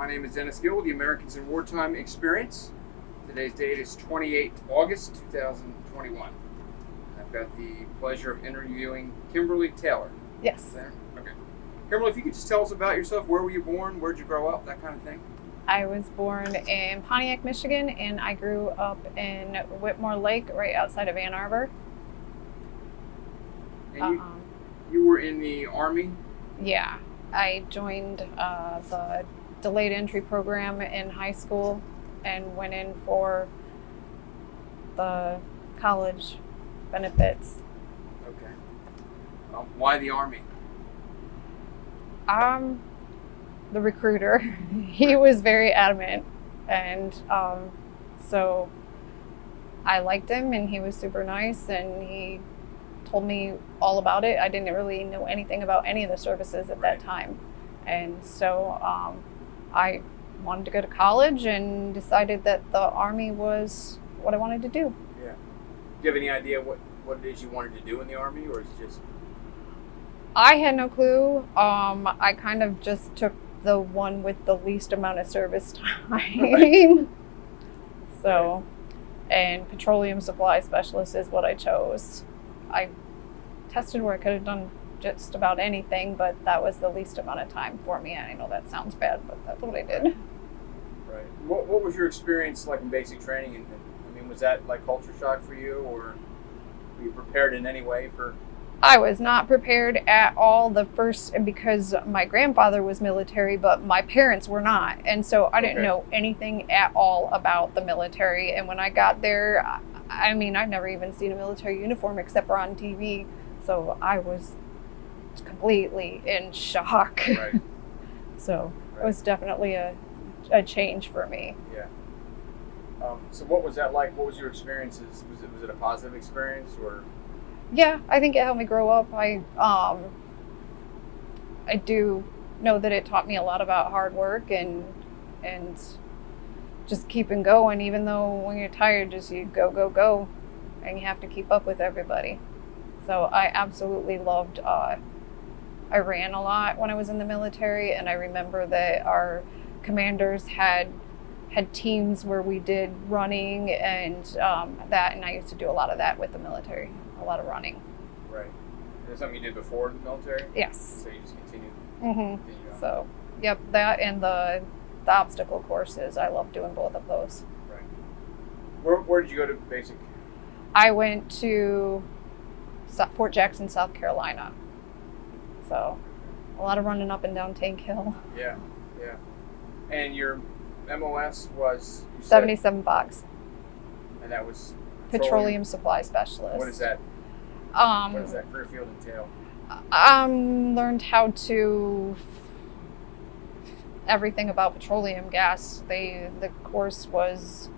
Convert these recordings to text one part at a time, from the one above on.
My name is Dennis Gill with the Americans in Wartime Experience. Today's date is 28th August 2021. I've got the pleasure of interviewing Kimberly Taylor. Yes. There? Okay. Kimberly, if you could just tell us about yourself, where were you born, where'd you grow up, that kind of thing? I was born in Pontiac, Michigan, and I grew up in Whitmore Lake, right outside of Ann Arbor. And you were in the Army? Yeah. I joined the delayed entry program in high school and went in for the college benefits. Okay. Why the Army? The recruiter, he was very adamant, and so I liked him, and he was super nice, and he told me all about it. I didn't really know anything about any of the services at that time, and so I wanted to go to college and decided that the Army was what I wanted to do. Yeah. Do you have any idea what it is you wanted to do in the Army, or is it just... I had no clue. I kind of just took the one with the least amount of service time. So, and petroleum supply specialist is what I chose. I tested where I could have done just about anything, but that was the least amount of time for me. I know that sounds bad, but that's what I did. Right. What was your experience like in basic training? And I mean, was that like culture shock for you, or were you prepared in any way for... I was not prepared at all because my grandfather was military, but my parents were not. And so I didn't know anything at all about the military. And when I got there, I mean, I'd never even seen a military uniform except for on TV. So I was completely in shock. Right. So it was definitely a change for me. Yeah. So what was that like? What was your experiences? Was it a positive experience, or... Yeah, I think it helped me grow up. I do know that it taught me a lot about hard work and just keeping going, even though when you're tired, just you go, and you have to keep up with everybody. So I absolutely loved, I ran a lot when I was in the military, and I remember that our commanders had teams where we did running and and I used to do a lot of that with the military. A lot of running. Right. Is that something you did before the military? Yes. So you just continued? Mm-hmm. So, yep, that and the obstacle courses. I love doing both of those. Right. Where did you go to basic? I went to Fort Jackson, South Carolina. So, a lot of running up and down Tank Hill. Yeah, yeah. And your MOS was... 77 Fox. And that was... Petroleum supply specialist. What is that? What does that career field entail? Learned how to everything about petroleum gas. The course was,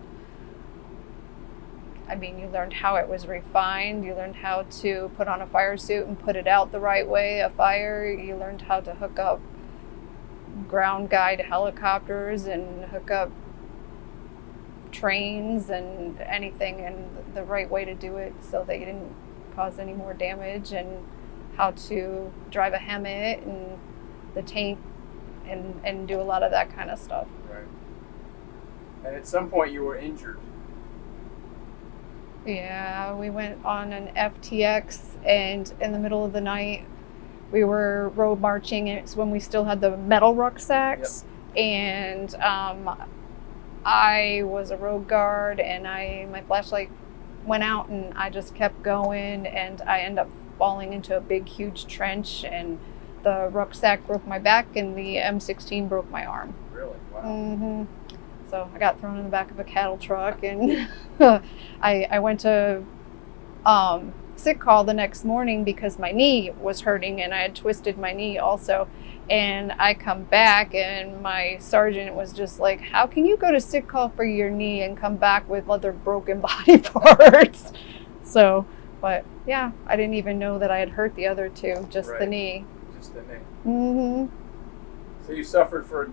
I mean, you learned how it was refined. You learned how to put on a fire suit and put it out the right way, a fire. You learned how to hook up ground guide helicopters and hook up trains and anything and the right way to do it so that you didn't cause any more damage, and how to drive a HEMTT and the tank and do a lot of that kind of stuff. Right. And at some point you were injured. Yeah, we went on an FTX, and in the middle of the night we were road marching, and it's when we still had the metal rucksacks. Yep. And I was a road guard, and my flashlight went out, and I just kept going, and I ended up falling into a big, huge trench, and the rucksack broke my back, and the M16 broke my arm. Really? Wow. Mm-hmm. So I got thrown in the back of a cattle truck, and I went to sick call the next morning because my knee was hurting, and I had twisted my knee also. And I come back, and my sergeant was just like, how can you go to sick call for your knee and come back with other broken body parts? So, but yeah, I didn't even know that I had hurt the other two, just the knee. Just the knee. Mm-hmm. So you suffered for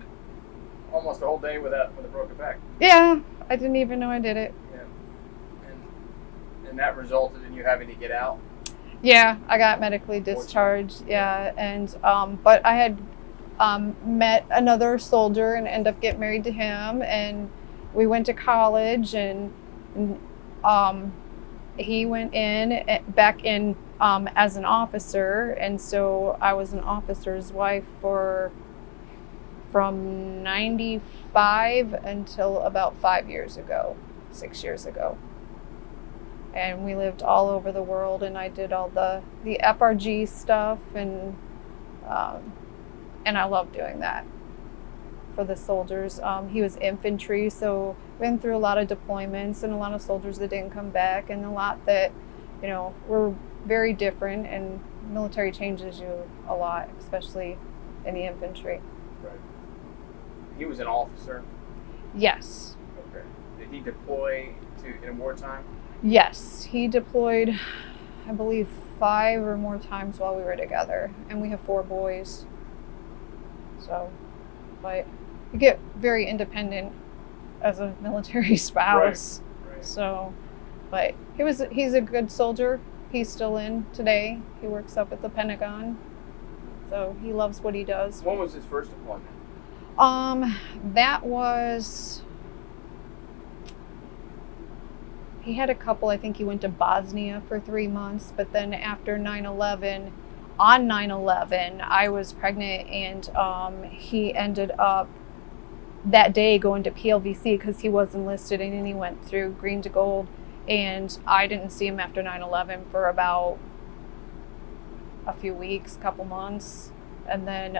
almost a whole day with a broken back. Yeah, I didn't even know I did it. Yeah. And that resulted in you having to get out? Yeah, I got medically discharged. Yeah, and but I had met another soldier and ended up getting married to him, and we went to college, and he went back in as an officer, and so I was an officer's wife from 95 until about 6 years ago. And we lived all over the world, and I did all the FRG stuff, and I love doing that for the soldiers. He was infantry, so went through a lot of deployments and a lot of soldiers that didn't come back, and a lot that, were very different, and military changes you a lot, especially in the infantry. Right. He was an officer? Yes. Okay. Did he deploy in wartime? Yes, he deployed, I believe, 5 or more times while we were together, and we have 4 boys. So, but you get very independent as a military spouse. Right. So, but he's a good soldier. He's still in today. He works up at the Pentagon. So he loves what he does. When was his first deployment? That was, he had a couple. I think he went to Bosnia for 3 months, but then after 9/11, on 9/11, I was pregnant, and he ended up that day going to PLVC because he was enlisted, and then he went through Green to Gold, and I didn't see him after 9/11 for about a few weeks, couple months, and then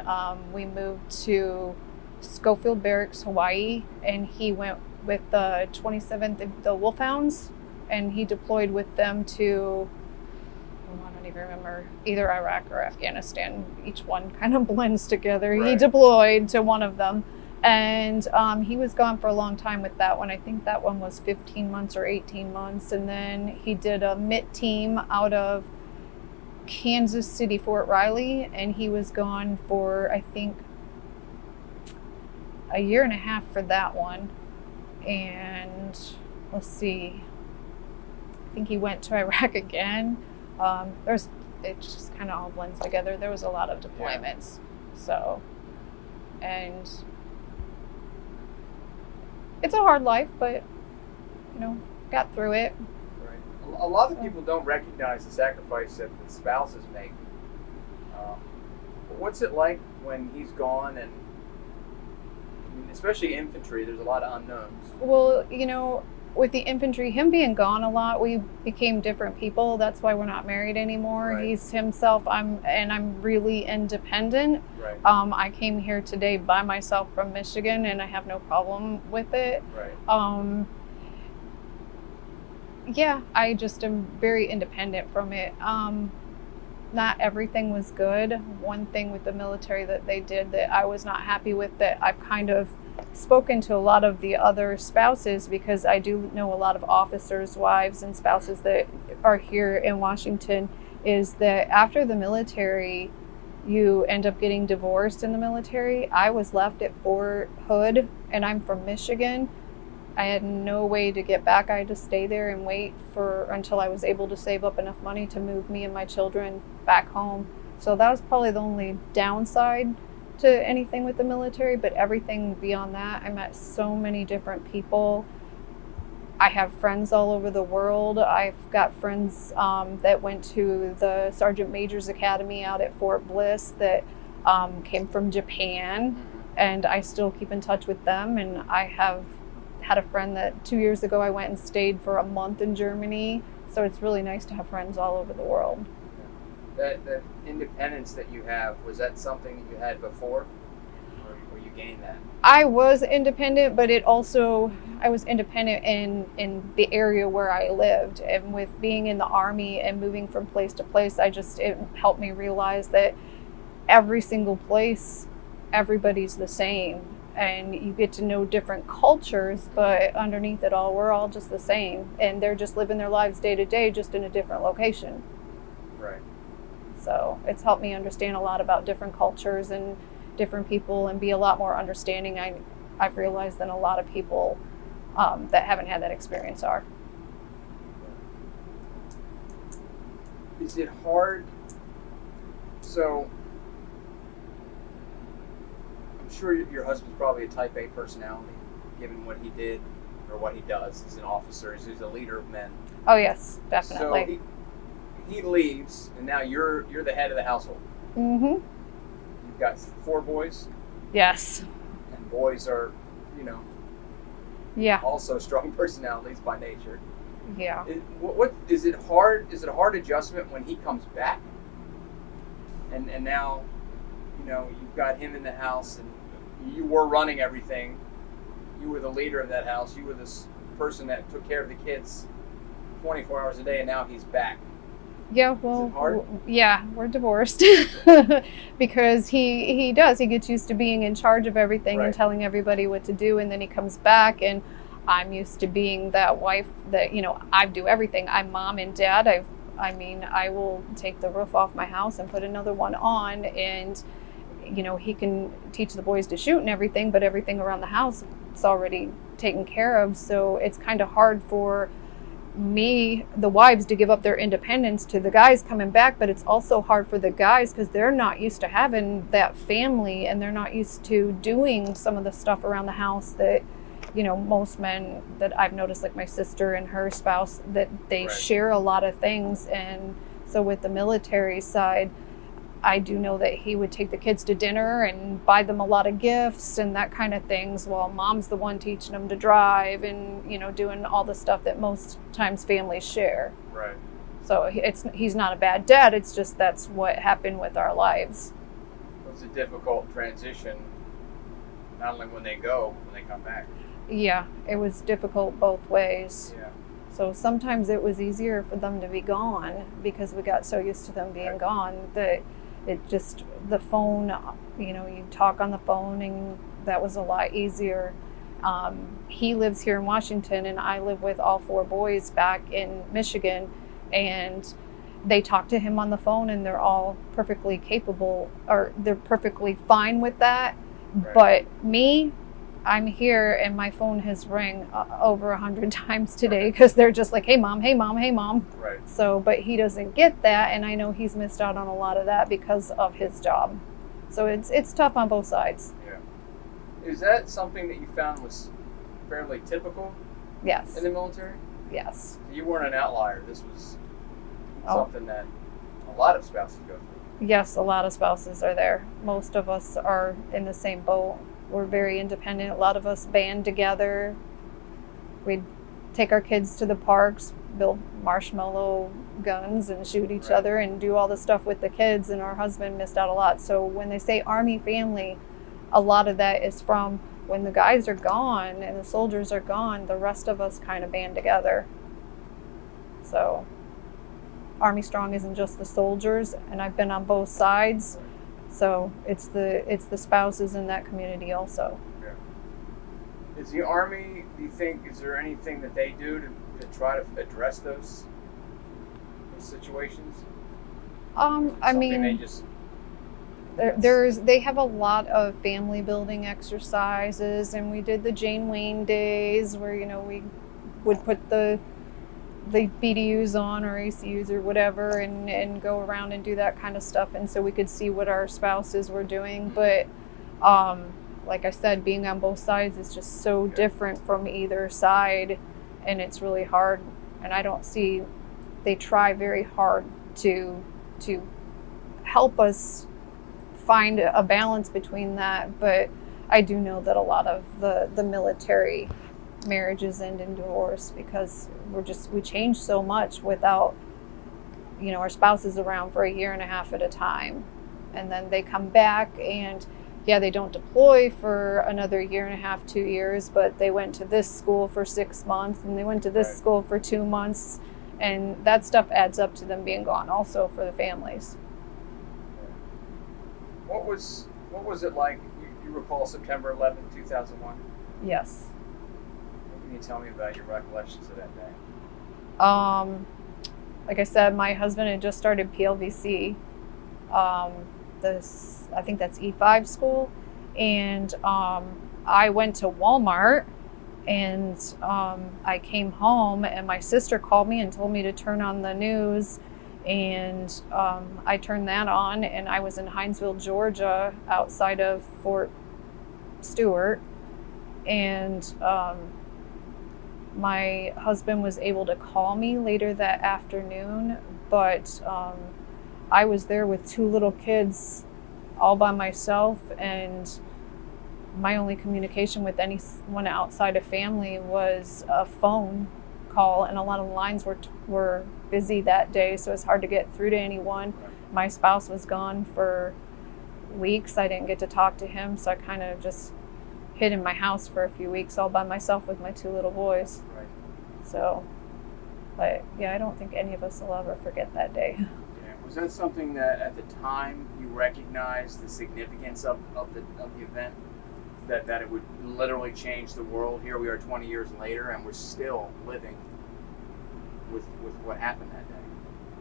we moved to Schofield Barracks, Hawaii, and he went with the 27th, the Wolfhounds, and he deployed with them to, I don't even remember, either Iraq or Afghanistan. Each one kind of blends together. Right. He deployed to one of them, and he was gone for a long time with that one. I think that one was 15 months or 18 months, and then he did a MIT team out of Kansas City, Fort Riley, and he was gone for, I think, a year and a half for that one. And let's see, I think he went to Iraq again. It just kind of all blends together. There was a lot of deployments. So, and it's a hard life, but got through it. Right. A lot of people don't recognize the sacrifice that the spouses make. What's it like when he's gone, and especially infantry, there's a lot of unknowns. Well, with the infantry, him being gone a lot, we became different people. That's why we're not married anymore. Right. He's himself. I'm really independent. Right. I came here today by myself from Michigan, and I have no problem with it. Right. Yeah, I just am very independent from it. Not everything was good. One thing with the military that they did that I was not happy with, that I've kind of spoken to a lot of the other spouses, because I do know a lot of officers' wives and spouses that are here in Washington, is that after the military, you end up getting divorced in the military. I was left at Fort Hood, and I'm from Michigan. I had no way to get back. I had to stay there and wait until I was able to save up enough money to move me and my children back home. So that was probably the only downside to anything with the military, but everything beyond that, I met so many different people. I have friends all over the world. I've got friends that went to the Sergeant Major's Academy out at Fort Bliss that came from Japan, and I still keep in touch with them. And I have had a friend that 2 years ago I went and stayed for a month in Germany. So it's really nice to have friends all over the world. That independence that you have, was that something that you had before, or you gained that? I was independent, but I was independent in the area where I lived. And with being in the Army and moving from place to place, it helped me realize that every single place, everybody's the same. And you get to know different cultures, but underneath it all, we're all just the same. And they're just living their lives day to day, just in a different location. Right. So it's helped me understand a lot about different cultures and different people, and be a lot more understanding, I've realized, than a lot of people that haven't had that experience are. Is it hard? So sure your husband's probably a type A personality, given what he did or what he does. He's an officer. He's a leader of men. Oh yes, definitely. So he leaves, and now you're the head of the household. Mm-hmm. You've got 4 boys. Yes. And boys are, Yeah. also strong personalities by nature. Yeah. What is it hard? Is it a hard adjustment when he comes back? And now, you've got him in the house, and you were running everything. You were the leader of that house. You were this person that took care of the kids 24 hours a day, and now he's back. Yeah, Is it hard? yeah, we're divorced because he gets used to being in charge of everything Right. and telling everybody what to do, and then he comes back, and I'm used to being that wife that I do everything. I'm mom and dad. I will take the roof off my house and put another one on, and he can teach the boys to shoot and everything, but everything around the house is already taken care of. So it's kind of hard for me, the wives, to give up their independence to the guys coming back, but it's also hard for the guys because they're not used to having that family, and they're not used to doing some of the stuff around the house that most men that I've noticed, like my sister and her spouse, that they Right. share a lot of things. And so with the military side, I do know that he would take the kids to dinner and buy them a lot of gifts and that kind of things, while mom's the one teaching them to drive and doing all the stuff that most times families share. Right. So he's not a bad dad. It's just that's what happened with our lives. It was a difficult transition, not only when they go, but when they come back. Yeah, it was difficult both ways. Yeah. So sometimes it was easier for them to be gone because we got so used to them being Right. gone that it just, the phone, you talk on the phone, and that was a lot easier. He lives here in Washington, and I live with all 4 boys back in Michigan, and they talk to him on the phone, and they're all perfectly capable, or they're perfectly fine with that. Right. But me, I'm here, and my phone has rang over 100 times today because they're just like, hey mom, hey mom, hey mom. Right. So, but he doesn't get that, and I know he's missed out on a lot of that because of his job. So it's tough on both sides. Yeah. Is that something that you found was fairly typical Yes. in the military? Yes. You weren't an outlier. This was Oh. something that a lot of spouses go through. Yes, a lot of spouses are there. Most of us are in the same boat. We're very independent. A lot of us band together. We'd take our kids to the parks, build marshmallow guns and shoot each Right. other and do all the stuff with the kids, and our husband missed out a lot. So when they say Army family, a lot of that is from when the guys are gone and the soldiers are gone, the rest of us kind of band together. So Army Strong isn't just the soldiers, and I've been on both sides. So it's the spouses in that community also. Yeah. Is the Army, do you think, is there anything that they do to try to address those situations? I Something mean, they just they have a lot of family building exercises, and we did the Jane Wayne days where we would put the BDUs on, or ACUs or whatever, and go around and do that kind of stuff, and so we could see what our spouses were doing. But like I said, being on both sides is just so different from either side, and it's really hard. And I don't see they try very hard to help us find a balance between that. But I do know that a lot of the military marriages end in divorce because we change so much without our spouses around for a year and a half at a time, and then they come back, and they don't deploy for another year and a half, 2 years, but they went to this school for 6 months, and they went to this Right. school for 2 months, and that stuff adds up to them being gone also for the families. What was it like? You recall September 11th, 2001? Yes. What can you tell me about your recollections of that day? Like I said, my husband had just started PLVC. I think that's E5 school, and I went to Walmart, and I came home, and my sister called me and told me to turn on the news, and I turned that on, and I was in Hinesville, Georgia, outside of Fort Stewart, and my husband was able to call me later that afternoon, but I was there with 2 little kids all by myself, and my only communication with anyone outside of family was a phone call, and a lot of lines were busy that day, so it's hard to get through to anyone. My spouse was gone for weeks. I didn't get to talk to him, so I kind of just hid in my house for a few weeks all by myself with my 2 little boys. Right. So, but yeah, I don't think any of us will ever forget that day. Yeah. Was that something that at the time you recognized the significance of the event? That it would literally change the world? Here we are 20 years later, and we're still living with what happened that day.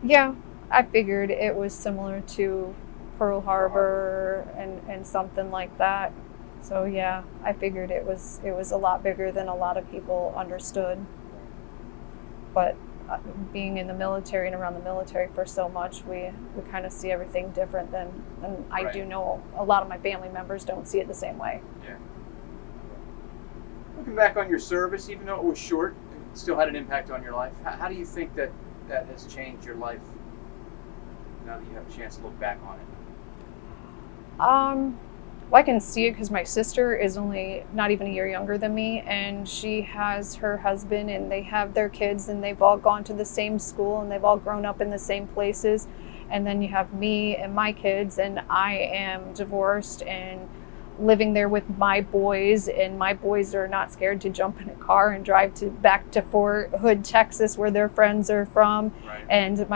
Yeah, I figured it was similar to Pearl Harbor and something like that. So yeah, I figured it was a lot bigger than a lot of people understood. But being in the military and around the military for so much, we kind of see everything different than I Right. do know a lot of my family members don't see it the same way. Yeah. Looking back on your service, even though it was short, it still had an impact on your life. How do you think that has changed your life now that you have a chance to look back on it? Well, I can see it because my sister is only not even a year younger than me, and she has her husband, and they have their kids, and they've all gone to the same school, and they've all grown up in the same places. And then you have me and my kids, and I am divorced and living there with my boys, and my boys are not scared to jump in a car and drive back to Fort Hood, Texas, where their friends are from. Right. And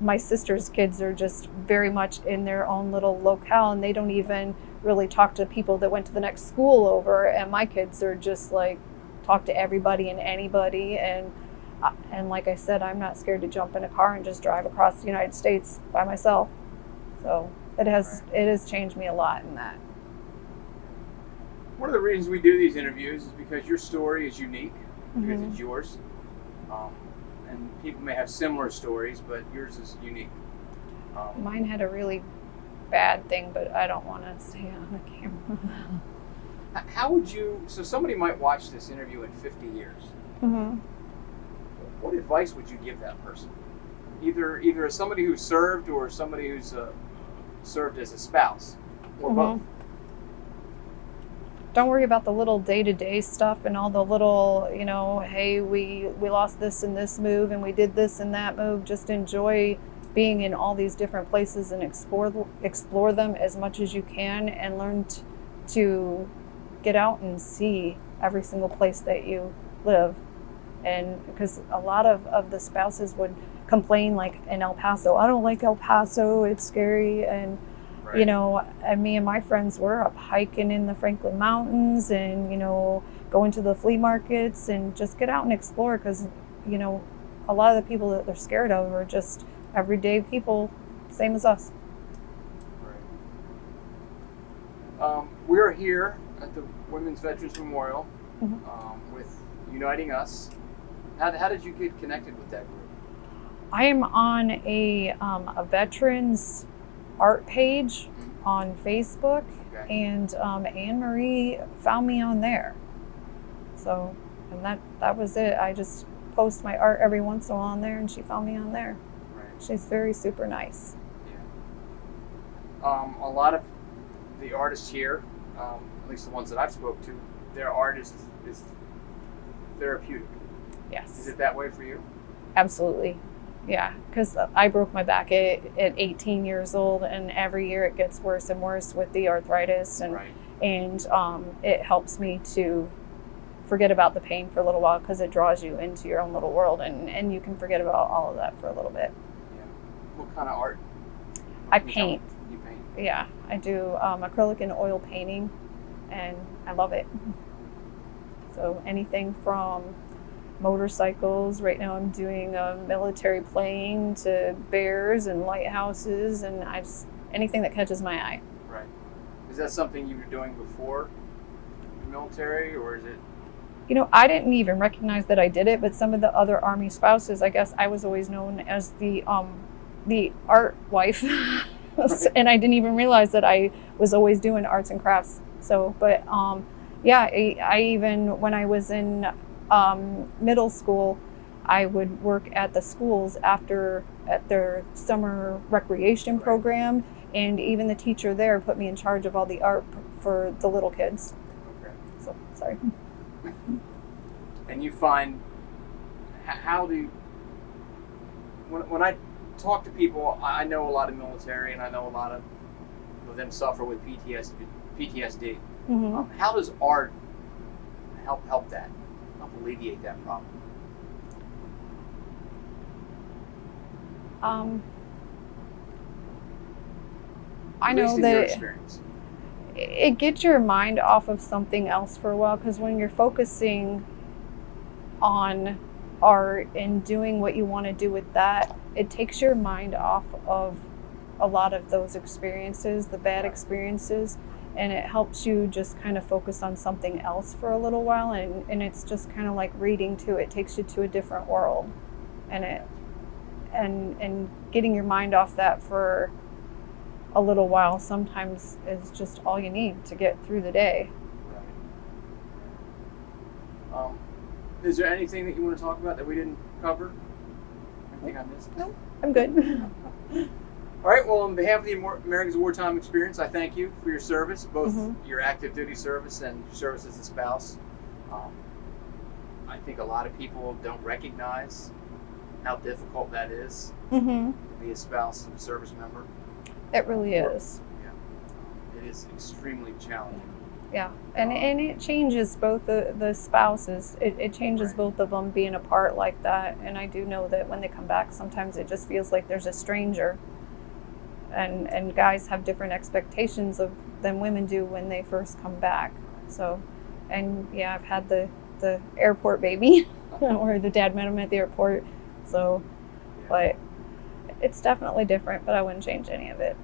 my sister's kids are just very much in their own little locale, and they don't even really talk to people that went to the next school over. And my kids are just like talk to everybody and anybody, and like I said, I'm not scared to jump in a car and just drive across the United States by myself. So it has changed me a lot in that. One of the reasons we do these interviews is because your story is unique, because Mhm. it's yours. And people may have similar stories, but yours is unique. Mine had a really bad thing, but I don't want to say it on the camera. How would you, so somebody might watch this interview in 50 years. Mm-hmm. What advice would you give that person? Either as somebody who served or somebody who's served as a spouse, or both. Don't worry about the little day-to-day stuff and all the little, hey, we lost this in this move and we did this and that move. Just enjoy being in all these different places and explore them as much as you can, and learn to get out and see every single place that you live. And because a lot of the spouses would complain, like in El Paso, I don't like El Paso, it's scary. And Right. And me and my friends were up hiking in the Franklin Mountains, and going to the flea markets, and just get out and explore, because a lot of the people that they're scared of are just everyday people, same as us. Right. We're here at the Women's Veterans Memorial Mhm. with Uniting Us. How did you get connected with that group? I am on a veterans art page on Facebook, Okay. and Anne Marie found me on there. So, and that was it. I just post my art every once in a while on there, and she found me on there. Right. She's very super nice. Yeah. A lot of the artists here, at least the ones that I've spoke to, their art is therapeutic. Yes. Is it that way for you? Absolutely. Yeah, because I broke my back at 18 years old, and every year it gets worse and worse with the arthritis, and Right. and it helps me to forget about the pain for a little while, because it draws you into your own little world, and you can forget about all of that for a little bit. Yeah. What kind of art? I Can you tell me? paint. You paint. Yeah, I do acrylic and oil painting, and I love it. So anything from motorcycles, right now I'm doing military plane, to bears and lighthouses, and anything that catches my eye. Right. Is that something you were doing before the military, or is it? I didn't even recognize that I did it, but some of the other Army spouses, I guess I was always known as the art wife. Right. And I didn't even realize that I was always doing arts and crafts So, but yeah, I even when I was in middle school, I would work at the schools after at their summer recreation program, and even the teacher there put me in charge of all the art for the little kids. Okay. So sorry. And you find how do when I talk to people, I know a lot of military, and I know a lot of them suffer with PTSD. Mm-hmm. How does art help that, help alleviate that problem? I At know least in your that experience. it gets your mind off of something else for a while, because when you're focusing on art and doing what you want to do with that, it takes your mind off of a lot of those experiences, the bad experiences, and it helps you just kind of focus on something else for a little while, and it's just kind of like reading too. It takes you to a different world, and and getting your mind off that for a little while sometimes is just all you need to get through the day. Right. Is there anything that you want to talk about that we didn't cover? Anything I missed? No, I'm good. All right. Well, on behalf of the America's Wartime Experience, I thank you for your service, both your active duty service and your service as a spouse. I think a lot of people don't recognize how difficult that is to be a spouse of a service member. It really is. Yeah. It is extremely challenging. Yeah, and it changes both the spouses. It changes both of them being apart like that. And I do know that when they come back, sometimes it just feels like there's a stranger. And guys have different expectations of than women do when they first come back. So, and yeah, I've had the airport baby, or the dad met him at the airport. So, but it's definitely different. But I wouldn't change any of it.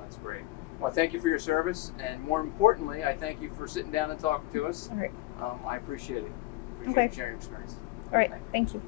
That's great. Well, thank you for your service, and more importantly, I thank you for sitting down and talking to us. All right. I appreciate it. Appreciate you sharing your experience. All right. Thank you.